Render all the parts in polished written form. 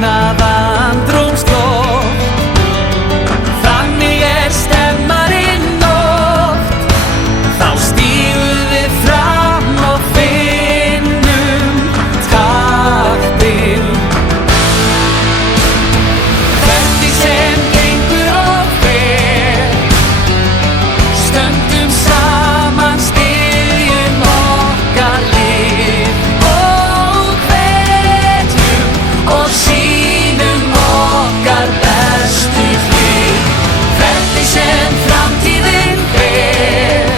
magnað andrúmsloft. Þannig stemmarinn oft. Þá stígum við fram og finnum taktinn. Hvernig sem gengur og fer, stöndum saman, styðjum okkar lið og hvetjum og sýnum okkar bestu hlið. Hvernig sem framtíðin fer,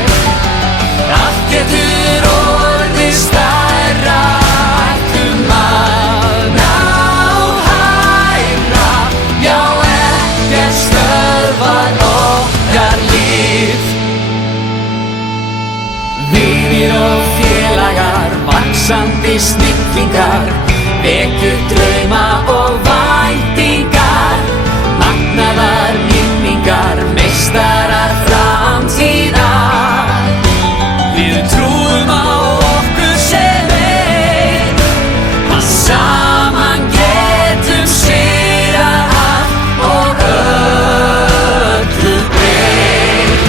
allt getur orðið stærra. Ætlum að ná hærra, já ekkert stöðvar okkar lið. Vinir og félagar, vaxandi snillingar, vekjum drauma og væntingar, magnaðar minningar, meistarar framtíðar. Við trúum á okkur sem einn, að saman getum sigrað allt og öllu breytt.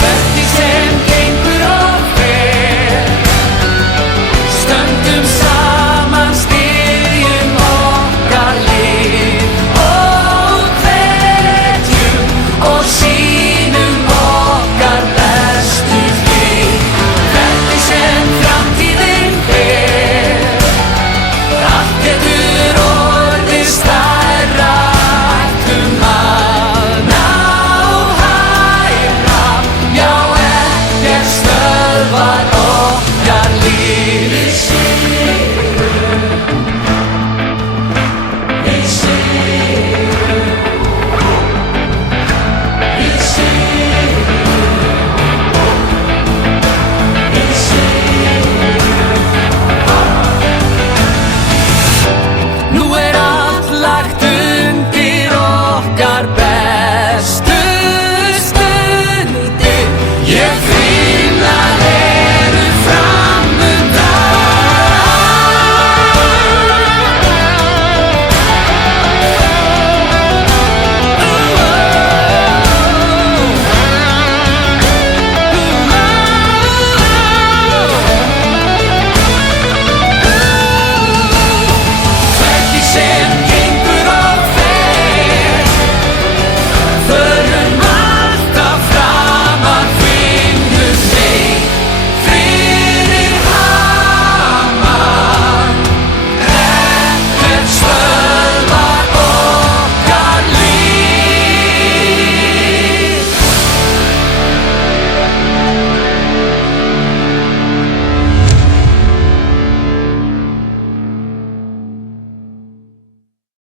Hvernig sem gengur og fer, stöndum saman, styðjum okkar lið og hvetjum og sýnum okkar bestu hlið. Hvernig sem framtíðin fer, allt getur orðið stærra. Ætlum að ná hærra, já ekkert stöðvar okkar lið. Við sigrum, við sigrum, við sigrum, við sigrum. Nú allt lagt